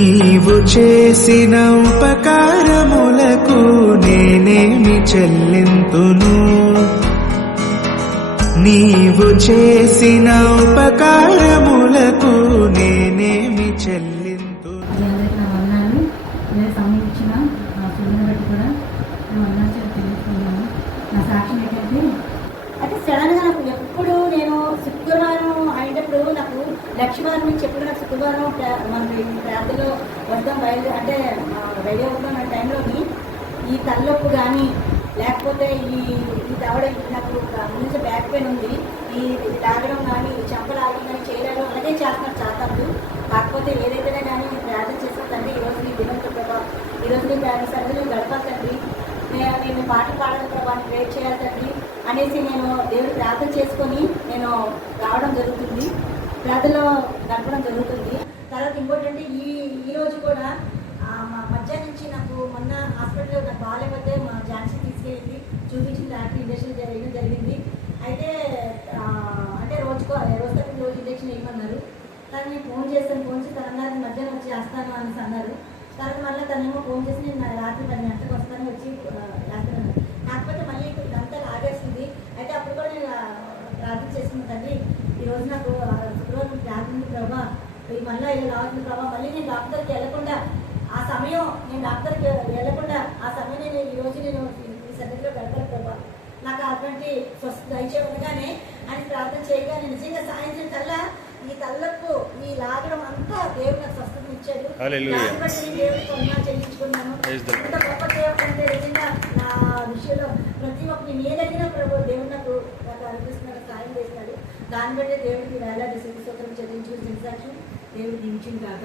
నీవు చేసిన ఉపకారములకు నేనేమి చెల్లింతును, నీవు చేసిన ఉపకారములకు నేనేమి చెల్లింతును. అయితే సడన్ గా నాకు ఎప్పుడు నేను శుక్రవారం అయినప్పుడు నాకు లక్ష్మీవారం నుంచి ఎప్పుడు నాకు శుక్రవారం మనకి ప్రాంతంలో వద్దాం అంటే రెడీ అవుతున్న టైంలోని ఈ తలనొప్పు కానీ లేకపోతే ఈ దవడ నాకు ముందు బ్యాక్ పెయిన్ ఉంది, ఈ లాగడం కానీ చెంప లాగడం కానీ చేయడం అలాగే చేస్తున్నారు చాతాలు. కాకపోతే ఏదైతేనే కానీ ప్రార్థన చేస్తుందండి ఈరోజు నీ దినంతో ప్రభావం, ఈరోజు నీ సరిగ్గా గడపాలండి, నేను పాటలు పాడడం ప్రభావాన్ని ప్రేర్ చేయాలి తండ్రి అనేసి నేను దేవుడు ప్రార్థన చేసుకొని నేను రావడం జరుగుతుంది, ప్రార్థనలో గడపడం జరుగుతుంది. తర్వాత ఇంకోటి అంటే ఈ రోజు కూడా మధ్యాహ్నం నుంచి నాకు మొన్న హాస్పిటల్లో నాకు బాగాలేకపోతే మా ఝాన్సీ తీసుకెళ్ళింది, చూపించింది, డాక్టర్ ఇంజక్షన్ చేయడం జరిగింది. అయితే అంటే రోజు తప్పి రోజు ఇంజక్షన్ వేయమన్నారు. కానీ నేను ఫోన్ చేసి తను అన్నారు మధ్యాహ్నం వచ్చి వేస్తాను అనేసి అన్నారు. తర్వాత మళ్ళీ తనేమో ఫోన్ చేసి నేను రాత్రి 10 గంటలకు వస్తాను వచ్చి వేస్తాను. కాకపోతే మళ్ళీ ఇదంతా లాగేస్తుంది. అయితే అప్పుడు కూడా నేను ప్రార్థన చేసుకున్న తండ్రి ఈరోజు నాకు శుక్రవారం ప్రార్థన ప్రభావ మళ్ళీ ఇలా రావద్దు ప్రభావ, మళ్ళీ నేను డాక్టర్కి వెళ్ళకుండా ఆ సమయం నేను డాక్టర్కి వెళ్ళకుండా ఆ సమయం నేను ఈరోజు నేను ఈ సన్నిధిలో గడపాలి ప్రభావ, నాకు అటువంటి స్వస్థ దయచేయగానే అని ప్రార్థన చేయగానే నిజంగా సాయంత్రం కల్లా ఈ తలపు ఈ లాగడం అంతా దేవుడు నాకు స్వస్థత ఇచ్చాడు. దాన్ని బట్టి నేను దేవుడికి వందనాలు చెల్లించుకున్నాను. అంత గొప్ప దేవుడు అంటే నిజంగా నా విషయంలో ప్రతి ఒక్క నేను ఏదైనా ప్రభు దేవుడు నాకు అనిపిస్తున్నాడు, సాయం చేస్తున్నాడు. దాన్ని బట్టి దేవుడికి వేలాది స్తోత్రం చెల్లించుకుని సాక్షి దేవుడికి నిలిచింది కాక.